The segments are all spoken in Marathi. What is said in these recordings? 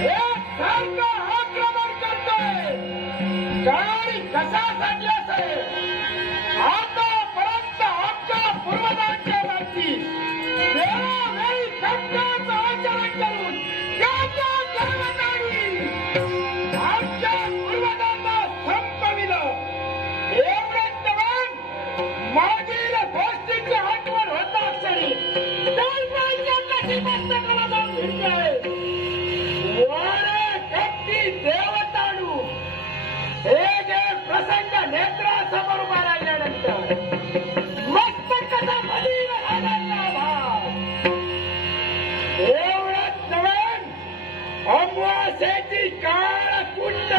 एक सारखं आक्रमण करतोय. गाडी कशासाठी असेल? आतापर्यंत आमच्या पूर्वजांच्या मागची वेळोवेळी सत्याचं आचरण करून त्याच्या कर्मचारी आमच्या पूर्वजांना संपविलं. एवढंच नव्हे, मागील गोष्टीची आठवण होत असली तर माझ्या नशिबात जाऊन भिडलंय. वारे कट्टी देवताडू हे जे प्रसंग नेत्रासमोर उभा राहिल्यानंतर मस्तकाचा मधीर आनंद भाव. एवढंच नव्हे, अमावास्येची काळ कुंड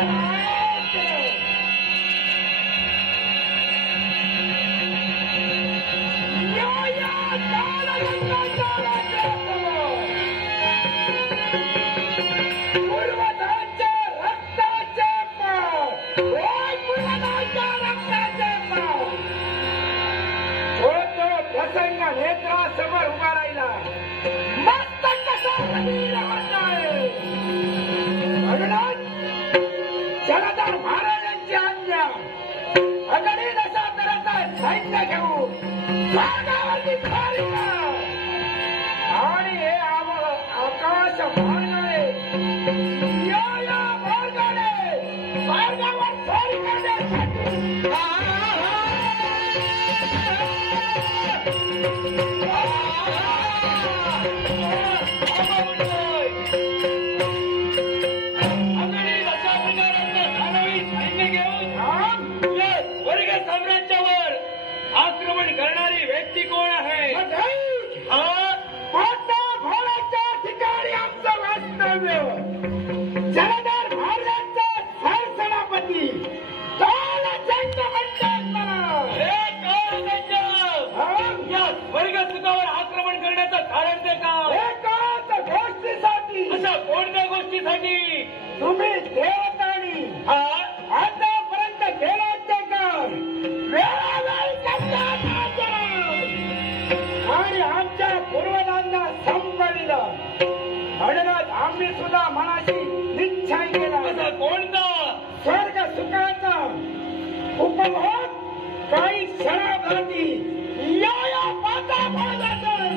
नेत्रासमोर उभा राहिला. मस्त कसा जलधर महाराजांची आज्ञा अगणित अशा तऱ्हेचा सैन्य घेऊन स्वर्गावरती फारिला. आणि हे आकाश मार्गाने या मार्गाने स्वर्गावर स्वारी करण्यासाठी साम्राज्यावर आक्रमण करणारी व्यक्ती कोण आहे? भोळाच्या ठिकाणी आमचं वास्तव्य. जलधर महाराजांचा सरसेनापती कालचंद म्हणतात मला. या वर्ग सुखावर आक्रमण करण्याचं कारण ते का? एकाच गोष्टीसाठी. अशा कोणत्या गोष्टीसाठी? तुम्ही देवतानी आतापर्यंत केला ते काम वेळोवेळी करतात आणि आमच्या पूर्वजांना संपविलं. म्हणूनच आम्ही सुद्धा मनाशी निश्चय केला. असा कोणता? स्वर्ग सुखाचा उपभोग काही क्षणासाठी या पाता भागातून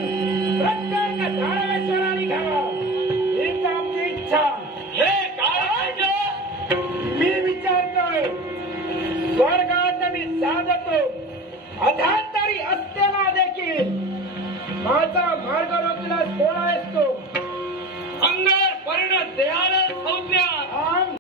प्रत्येक धारावेश्वराने घ्यावा हीच आमची इच्छा. हे काय? मी विचारतोय, स्वर्गात मी साधतो अधार